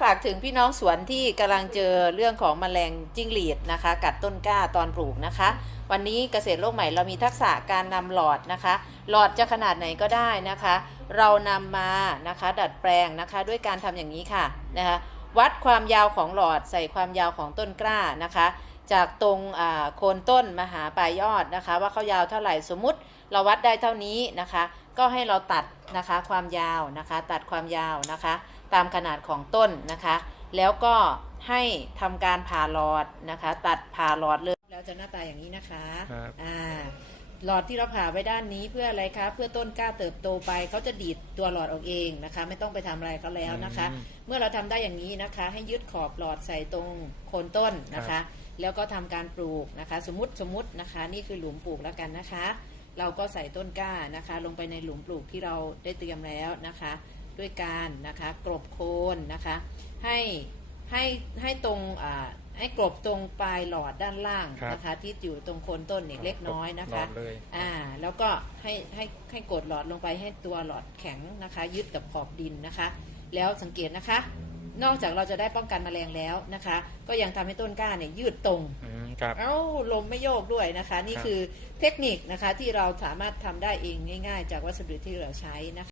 ฝากถึงพี่น้องสวนที่กำลังเจอเรื่องของแมลงจิ้งหรีดนะคะ กัดต้นกล้าตอนปลูกนะคะ วันนี้เกษตรโลกใหม่เรามีทักษะการนำหลอดนะคะ หลอดจะขนาดไหนก็ได้นะคะ เรานำมานะคะ ดัดแปลงนะคะ ด้วยการทำอย่างนี้ค่ะนะคะ วัดความยาวของหลอดใส่ความยาวของต้นกล้านะคะ จากตรงโคนต้นมาหาปลายยอดนะคะ ว่าเขายาวเท่าไหร่สมมุติเราวัดได้เท่านี้นะคะ ก็ให้เราตัดนะคะความยาวนะคะ ตัดความยาวนะคะ ตามขนาดของต้นนะคะ แล้วก็ให้ทำการผ่าหลอดนะคะ ตัดผ่าหลอดเลยแล้วจะหน้าตาอย่างนี้นะคะครับอ่าหลอดที่เราผ่าไว้ด้านนี้เพื่ออะไรคะ เพื่อต้นกล้าเติบโตไปเขาจะดีดตัวหลอดออกเองนะคะ ไม่ต้องไปทำอะไรเขาแล้วนะคะอืมเมื่อเราทำได้อย่างนี้นะคะ ให้ยึดขอบหลอดใส่ตรงโคนต้นนะครัคะบแล้วก็ทำการปลูกนะคะ สมมติสมมตินะคะ นี่คือหลุมปลูกแล้วกันนะคะ เราก็ใส่ต้นกล้านะคะ ลงไปในหลุมปลูกที่เราได้เตรียมแล้วนะคะ ด้วยการนะคะกรบโคนนะคะ ให้ให้ให้ตรงอ่าให้กรบตรงปลายหลอดด้านล่างครับนะคะ ที่อยู่ตรงโคนต้นเนี่ยเล็กน้อยนะคะหลอดเลยอ่าแล้วก็ให้ให้ให้กดหลอดลงไปให้ตัวหลอดแข็งนะคะ ยึดกับขอบดินนะคะ แล้วสังเกตนะคะ นอกจากเราจะได้ป้องกันแมลงแล้วนะคะ ก็ยังทำให้ต้นกล้าเนี่ยยืดตรงอืม ครับเอ้าลมไม่โยกด้วยนะคะ นี่ครับคือเทคนิคนะคะที่เราสามารถทำได้เองง่าย ๆ จากวัสดุที่เราใช้นะคะ